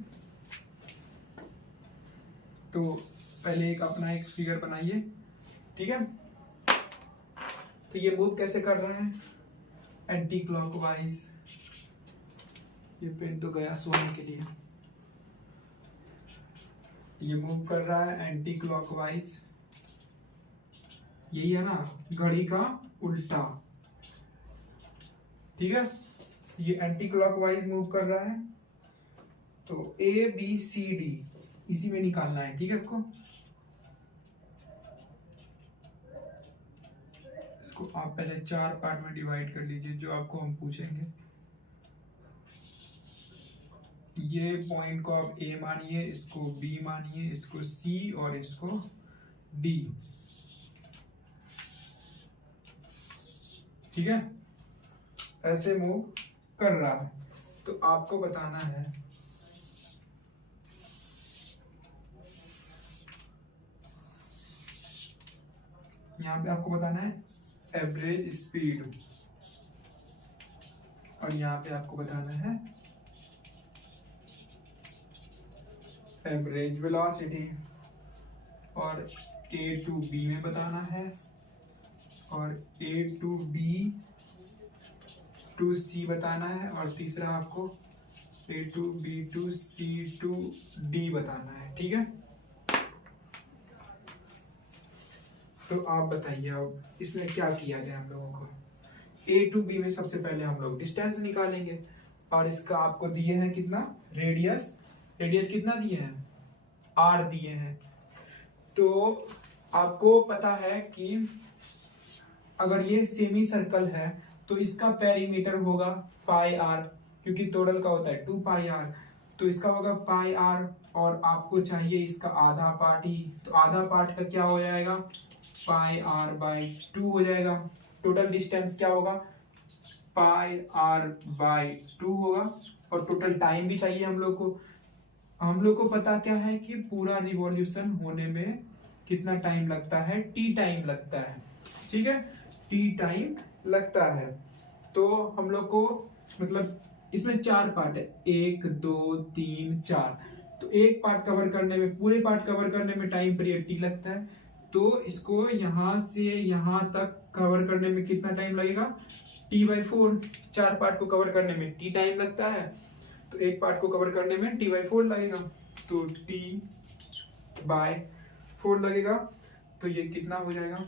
तो पहले अपना एक फिगर बनाइए, ठीक है। तो ये मूव कैसे कर रहे हैं, एंटी क्लॉकवाइज। ये पेन तो गया सोने के लिए। ये मूव कर रहा है एंटी क्लॉकवाइज, यही है ना, घड़ी का उल्टा, ठीक है। ये एंटी क्लॉकवाइज मूव कर रहा है। तो ABCD इसी में निकालना है, ठीक है। आपको इसको आप पहले 4 पार्ट में डिवाइड कर लीजिए, जो आपको हम पूछेंगे। ये पॉइंट को आप A मानिए, इसको B मानिए, इसको C और इसको D, ठीक है। ऐसे मूव कर रहा है। तो आपको बताना है यहाँ पे, आपको बताना है एवरेज स्पीड, और यहाँ पे आपको बताना है एवरेज वेलोसिटी, और A to B में बताना है, और A to B to C बताना है, और तीसरा आपको A2 B2 C2 D बताना है, ठीक है। तो आप बताइए अब इसमें क्या किया जाए हम लोगों को। ए टू बी में सबसे पहले हम लोग डिस्टेंस निकालेंगे, और इसका आपको दिए हैं कितना, रेडियस, रेडियस कितना दिए हैं, r दिए हैं। तो आपको पता है कि अगर ये सेमी सर्कल है तो इसका पेरीमीटर होगा पाई आर, क्योंकि टोटल का होता है 2 पाई आर, तो इसका होगा पाई आर, और आपको चाहिए इसका आधा पार्ट ही, तो आधा पार्ट का क्या हो जाएगा, पाई आर बाई 2 हो जाएगा। टोटल डिस्टेंस क्या होगा, पाई आर बाई 2 होगा। और टोटल टाइम भी चाहिए हम लोग को पता क्या है कि पूरा रिवॉल्यूशन होने में कितना टाइम लगता है, टी टाइम लगता है, ठीक है, टी टाइम लगता है। तो हम लोग को मतलब इसमें 4 पार्ट है, 1 2 3 4, तो एक पार्ट कवर करने में, पूरे पार्ट कवर करने में टाइम पीरियड टी लगता है। तो इसको यहां से यहां तक कवर करने में कितना टाइम लगेगा, t/4। 4 पार्ट को कवर करने में t टाइम लगता है, तो एक पार्ट को कवर करने में t/4 लगेगा, तो t/4 लगेगा। तो ये कितना हो जाएगा,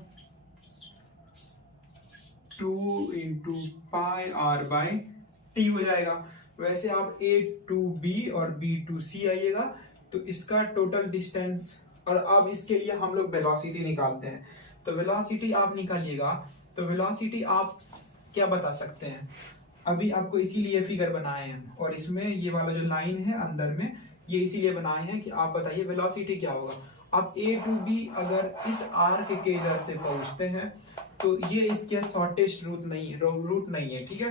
2 into pi R by T हो जाएगा। वैसे आप A2B और B2C आइएगा तो इसका टोटल डिस्टेंस, और अब इसके लिए हम लोग वेलोसिटी निकालते हैं। तो वेलोसिटी आप निकालिएगा, तो वेलोसिटी आप क्या बता सकते हैं, अभी आपको इसीलिए फिगर बनाए हैं, और इसमें ये वाला जो लाइन है अंदर में, ये इसीलिए बनाए हैं कि आप बताइए वेलोसिटी क्या होगा। आप A2B अगर इस आर्क के इधर से पहुंचते हैं तो ये इसके शॉर्टेस्ट रूट नहीं है, ठीक है।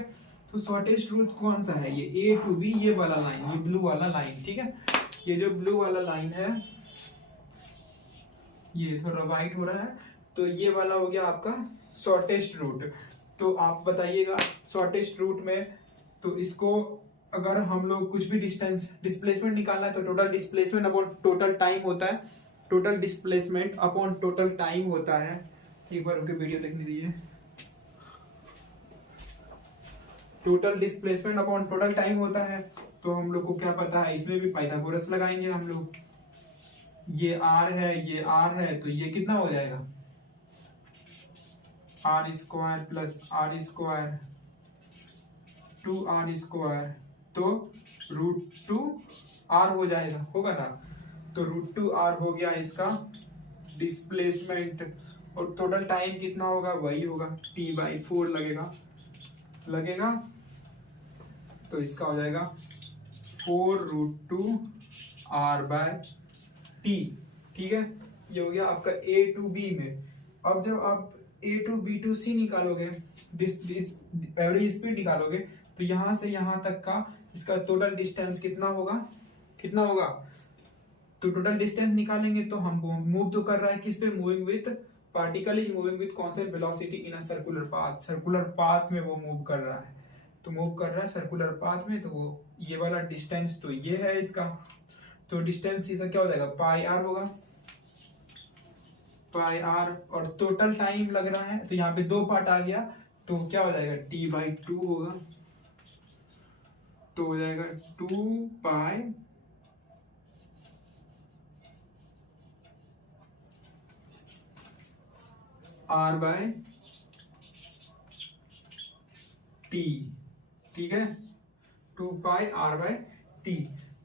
तो शॉर्टेस्ट रूट कौन सा है, ये A2B, ये वाला लाइन, ये ब्लू वाला लाइन, ठीक है। ये जो ब्लू वाला लाइन है, ये थोड़ा वाइट हो रहा है, तो ये वाला हो गया आपका शॉर्टेस्ट रूट। तो आप बताइएगा शॉर्टेस्ट रूट में, तो इसको अगर हम लोग कुछ भी डिस्प्लेसमेंट निकालना है तो total displacement upon total time होता है, total displacement upon total time होता है। एक बार उनके वीडियो देखने दीजिए। Total displacement upon total time होता है, तो हम लोग को क्या पता है, इसमें भी पाइथागोरस लगाएंगे हम लोग। ये r है, ये r है, तो ये कितना हो जाएगा, r square plus r square 2r square, तो √2r हो जाएगा, होगा ना। तो √2r हो गया इसका डिस्प्लेसमेंट, और टोटल टाइम कितना होगा, वही होगा t/4 लगेगा। तो इसका हो जाएगा 4√2r/t, ठीक है। ये हो गया आपका A2B में। अब जब आप A2B2C निकालोगे, एवरेज स्पीड निकालोगे, तो यहां से यहां तक का इसका टोटल डिस्टेंस कितना होगा, तो टोटल डिस्टेंस निकालेंगे तो हम मूव तो कर रहा है किस पे, moving with particle is moving with constant velocity in a circular path में वो मूव कर रहा है, तो मूव कर रहा है सर्कुलर पाथ में, तो वो ये वाला डिस्टेंस तो ये है इसका, तो डिस्टेंस इसका क्या हो जाएगा, पाई आर होगा, पाई आर। और टोटल टाइम लग रहा है, तो यहाँ पे 2 पार्ट आ गया, तो क्या हो जाएगा, t/2 होगा, तो हो जाएगा 2 पाई r/t, ठीक है, 2 पाई r/t।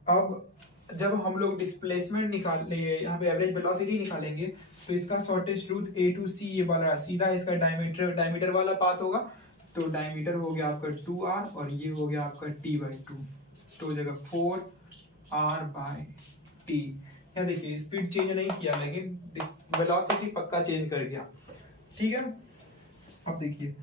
अब जब हम लोग डिस्प्लेसमेंट यहाँ पे एवरेज वेलोसिटी निकालेंगे, तो इसका शॉर्टेस्ट रूट A2C ये वाला सीधा इसका डायमीटर वाला पाथ होगा, तो डायमीटर हो गया आपका 2r, और ये हो गया आपका t/2, तो हो जाएगा 4r/t। यहाँ देखिए स्पीड चेंज नहीं किया, लेकिन वेलोसिटी पक्का चेंज कर गया, ठीक है। अब देखिए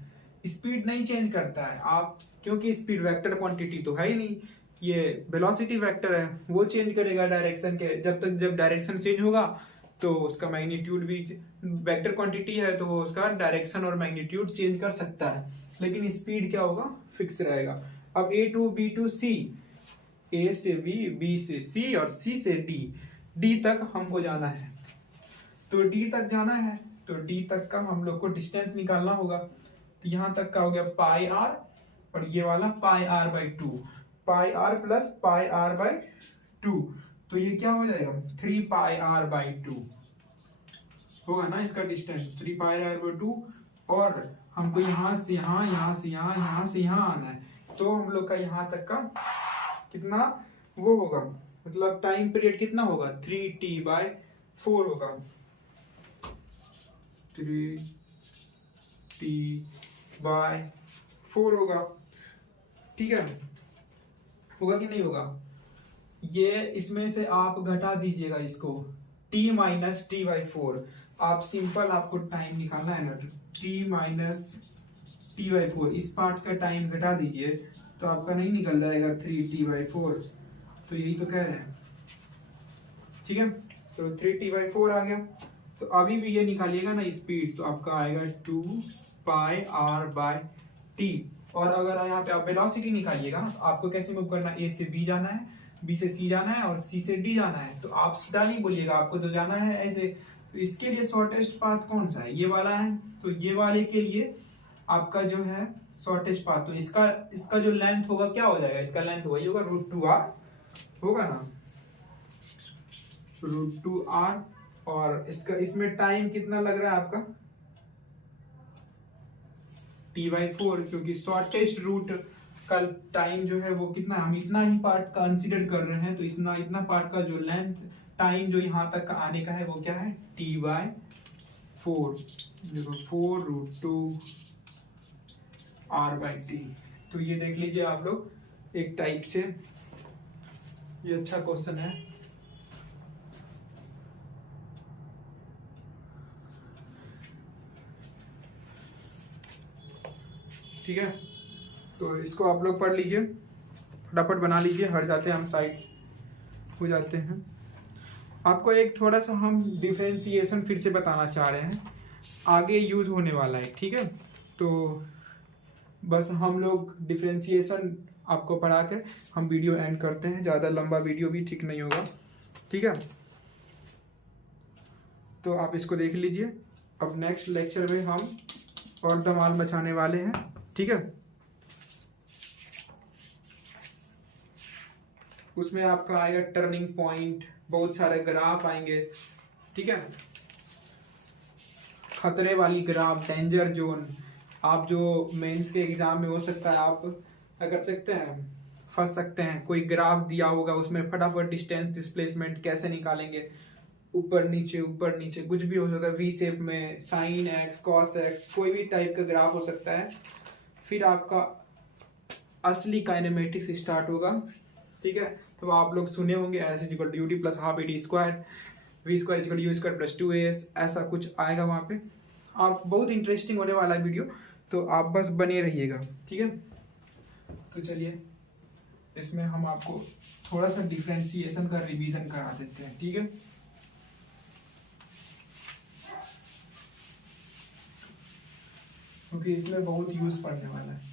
स्पीड नहीं चेंज करता है आप, क्योंकि स्पीड वेक्टर क्वांटिटी तो है ही नहीं, ये वेलोसिटी वेक्टर है, वो चेंज करेगा डायरेक्शन के, जब डायरेक्शन चेंज होगा तो उसका मैग्नीट्यूड भी, वेक्टर क्वांटिटी है तो वो उसका डायरेक्शन और मैग्नीट्यूड चेंज कर सकता है, लेकिन स्पीड क्या होगा, फिक्स रहेगा। अब A2B2C, A से B, B से C और C से D, D तक हमको जाना है, तो D तक जाना है, तो D तक का हम लोग को डिस्टेंस निकालना होगा। तो यहाँ तक का हो गया पाई आर, और ये वाला pi r/2, pi R plus pi R by 2, तो ये क्या हो जाएगा 3 पाई आर बाई 2 होगा ना इसका डिस्टेंस 3 पाई आर बाई 2। और हमको यहाँ से यहाँ, यहाँ से यहाँ, यहाँ से यहाँ आना है, तो हम लोग का यहाँ तक का कितना वो होगा, मतलब टाइम पीरियड कितना होगा 3t/4 होगा, 3t/4 होगा। ठीक है, होगा कि नहीं होगा? ये इसमें से आप घटा दीजिएगा इसको, t माइनस t/4। आप सिंपल, आपको टाइम निकालना है ना, t माइनस t/4, इस पार्ट का टाइम घटा दीजिए तो आपका नहीं निकल जाएगा 3t/4, तो यही तो कह रहे हैं। ठीक है, तो 3t/4 आ गया। तो अभी भी ये निकालिएगा ना स्पीड, तो आपका आएगा 2 पाई आर बाई टी। और अगर यहाँ पे आप वेलोसिटी निकालिएगा, आपको कैसे मूव करना है, ए से बी जाना है, बी से सी जाना है और सी से डी जाना है, तो आप सीधा नहीं बोलिएगा, आपको तो जाना है ऐसे। तो इसके लिए शॉर्टेस्ट पाथ कौन सा है, ये वाला है, तो ये वाले के लिए आपका जो है शॉर्टेस्ट पाथ, तो इसका जो लेंथ होगा क्या हो जाएगा, इसका लेंथ वही होगा √2r होगा ना, √2r। और इसमें टाइम कितना लग रहा है आपका t/4, क्योंकि शॉर्टेस्ट रूट का टाइम जो है वो कितना, हम इतना ही पार्ट कंसीडर कर रहे हैं, तो इतना पार्ट का जो लेंथ टाइम जो यहाँ तक का आने का है वो क्या है t/4, देखो 4√2r/t। तो ये देख लीजिए आप लोग, एक टाइप से ये अच्छा क्वेश्चन है। ठीक है, तो इसको आप लोग पढ़ लीजिए, फटाफट बना लीजिए, हट जाते हैं हम, साइड हो जाते हैं। आपको एक थोड़ा सा हम डिफरेंशिएशन फिर से बताना चाह रहे हैं, आगे यूज होने वाला है। ठीक है, तो बस हम लोग डिफरेंशिएशन आपको पढ़ा कर हम वीडियो एंड करते हैं, ज़्यादा लंबा वीडियो भी ठीक नहीं होगा। ठीक है, तो आप इसको देख लीजिए। अब नेक्स्ट लेक्चर में हम और धमाल मचाने वाले हैं। ठीक है, उसमें आपका आएगा टर्निंग पॉइंट, बहुत सारे ग्राफ आएंगे। ठीक है, खतरे वाली ग्राफ, डेंजर जोन, आप जो मेंस के एग्जाम में हो सकता है आप क्या कर सकते हैं, फंस सकते हैं। कोई ग्राफ दिया होगा, उसमें फटाफट डिस्टेंस डिस्प्लेसमेंट कैसे निकालेंगे, ऊपर नीचे कुछ भी हो सकता है, वी शेप में, साइन एक्स कॉस एक्स, कोई भी टाइप का ग्राफ हो सकता है। फिर आपका असली काइनेमेटिक्स स्टार्ट होगा। ठीक है, तो आप लोग सुने होंगे S equal to U T plus half A D square, V square equal to U square plus 2as, ऐसा कुछ आएगा वहाँ पे। आप बहुत इंटरेस्टिंग होने वाला है वीडियो, तो आप बस बने रहिएगा। ठीक है, तो चलिए इसमें हम आपको थोड़ा सा डिफरेंशिएशन का रिवीजन करा देते हैं। ठीक है, क्योंकि इसमें बहुत यूज पड़ने वाला है।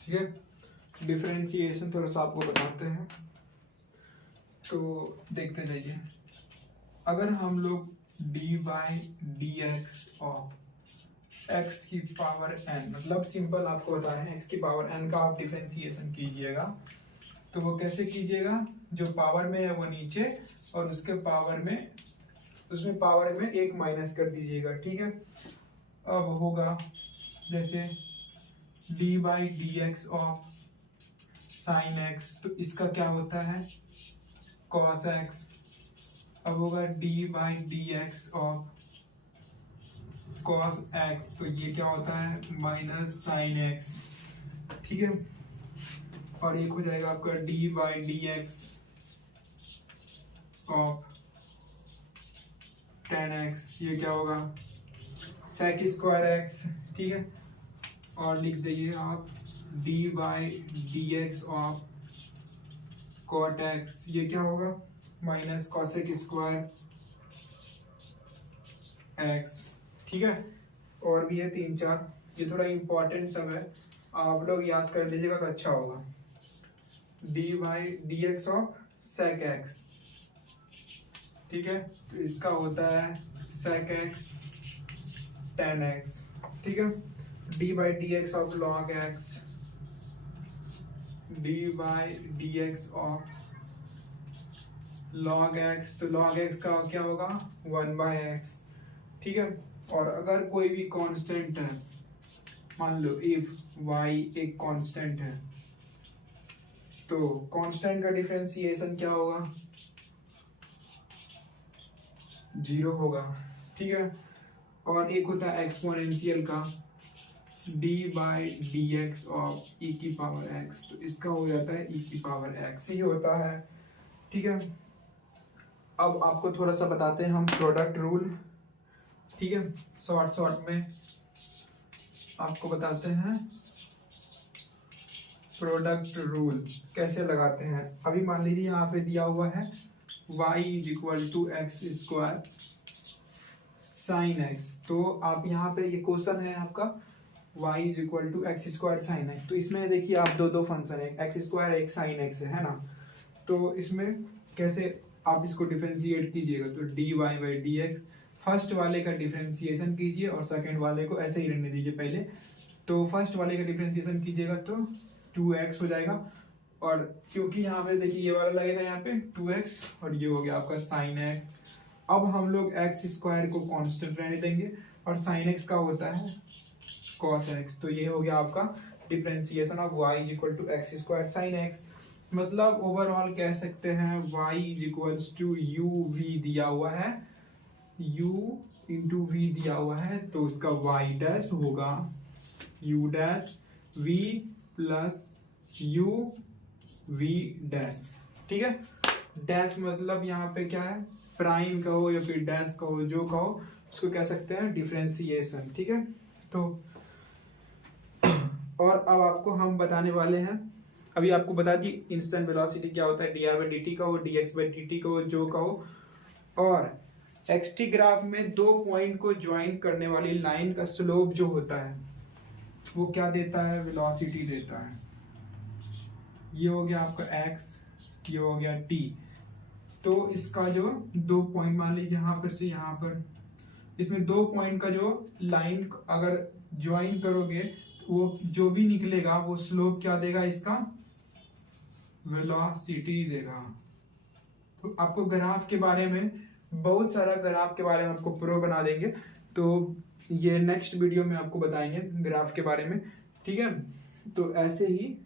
ठीक है, डिफरेंशिएशन थोड़ा सा आपको बताते हैं, तो देखते जाइए। अगर हम लोग dy/dx ऑफ x की पावर n, मतलब सिंपल आपको बता रहे हैं x की पावर n का आप डिफरेंशिएशन कीजिएगा, तो वो कैसे कीजिएगा, जो पावर में है वो नीचे और उसके पावर में उसमें पावर में 1 माइनस कर दीजिएगा, ठीक है। अब होगा जैसे D by D X of sine X, तो इसका क्या होता है कॉस एक्स। अब होगा D by D X of cos x, तो ये क्या होता है माइनस साइन एक्स, ठीक है। और एक हो जाएगा आपका D by D X of ten x, ये क्या होगा सेक स्क्वायर एक्स, ठीक है। और लिख दीजिए आप D by D X of cot X, ये क्या होगा माइनस कॉसेक स्क्वायर एक्स, ठीक है। और भी है 3-4, ये थोड़ा इंपॉर्टेंट सब है, आप लोग याद कर लीजिएगा तो अच्छा होगा। D by D X of sec X, ठीक है, तो इसका होता है सेक एक्स टेन एक्स, ठीक है। D by D X of log x, D by D X of log x, तो log x का क्या होगा 1/x, ठीक है। और अगर कोई भी कांस्टेंट है, मान लो if y एक कांस्टेंट है, तो कांस्टेंट का डिफरेंशिएशन क्या होगा 0 होगा, ठीक है। और एक होता है एक्सपोनेंशियल का d by D X of e की पावर x, तो इसका हो जाता है e की पावर x ही होता है, ठीक है। अब आपको थोड़ा सा बताते हैं हम प्रोडक्ट रूल, ठीक है, शॉर्ट में आपको बताते हैं प्रोडक्ट रूल कैसे लगाते हैं। अभी मान लीजिए यहाँ पे दिया हुआ है y equal to X square sine X, तो आप यहाँ पे ये क्वेश्चन है आपका y equal to X square sine X, तो इसमें देखिए आप दो फंक्शन है, एक्स स्क्वायर एक साइन एक्स है ना, तो इसमें कैसे आप इसको डिफरेंशिएट कीजिएगा, तो D Y by D X first वाले का डिफरेंशिएशन कीजिए और सेकंड वाले को ऐसे ही रहने दीजिए पहले। तो फर्स्ट वाले का डिफरेंशिएशन कीजिएगा तो 2x हो जाएगा, और क्योंकि यहाँ पे देखिए ये वाला लगेगा यहाँ पे 2x और ये हो गया आपका साइन एक्स। अब हम लोग एक्स स्क्वायर को कांस्टेंट रहने देंगे और साइन एक्स का होता है कॉस एक्स, तो ये हो गया आपका differentiation of y equal to X square sine X. मतलब ओवरऑल कह सकते हैं y equals to U V दिया हुआ है, u इंटू वी दिया हुआ है, तो उसका y डैश होगा u dash v plus u v dash, ठीक है। डैश मतलब यहाँ पे क्या है प्राइम कहो या फिर डैश कहो, जो कहो उसको कह सकते हैं डिफरेंशिएशन, ठीक है। तो और अब आपको हम बताने वाले हैं, अभी आपको बता दी इंस्टेंट वेलोसिटी क्या होता है, D R by D T का हो, D x by D T का हो, जो का हो। और एक्सटी ग्राफ में दो पॉइंट को ज्वाइन करने वाली लाइन का स्लोप जो होता है वो क्या देता है वेलोसिटी देता है। ये हो गया आपका x, ये हो गया t। तो इसका जो दो पॉइंट मान लीजिए यहाँ पर से यहाँ पर, इसमें दो पॉइंट का जो लाइन अगर ज्वाइन करोगे तो वो जो भी निकलेगा वो स्लोप क्या देगा, इसका वेलोसिटी देगा। तो आपको ग्राफ के बारे में बहुत सारा ग्राफ के बारे में आपको प्रो बना देंगे, तो ये नेक्स्ट वीडियो में आपको बताएंगे ग्राफ के बारे में, ठीक है। तो ऐसे ही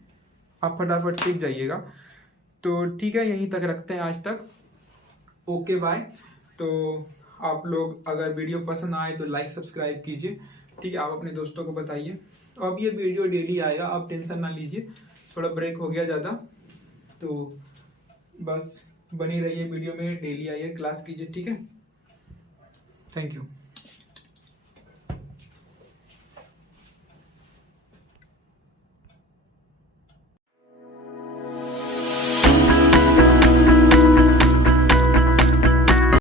आप फटाफट सीख जाइएगा। तो ठीक है, यहीं तक रखते हैं आज तक, ओके बाय। तो आप लोग अगर वीडियो पसंद आए तो लाइक सब्सक्राइब कीजिए, ठीक है। आप अपने दोस्तों को बताइए। अब ये वीडियो डेली आएगा, आप टेंशन ना लीजिए, थोड़ा ब्रेक हो गया ज़्यादा, तो बस बनी रहिए वीडियो में, डेली आइए क्लास कीजिए, ठीक है। Thank you.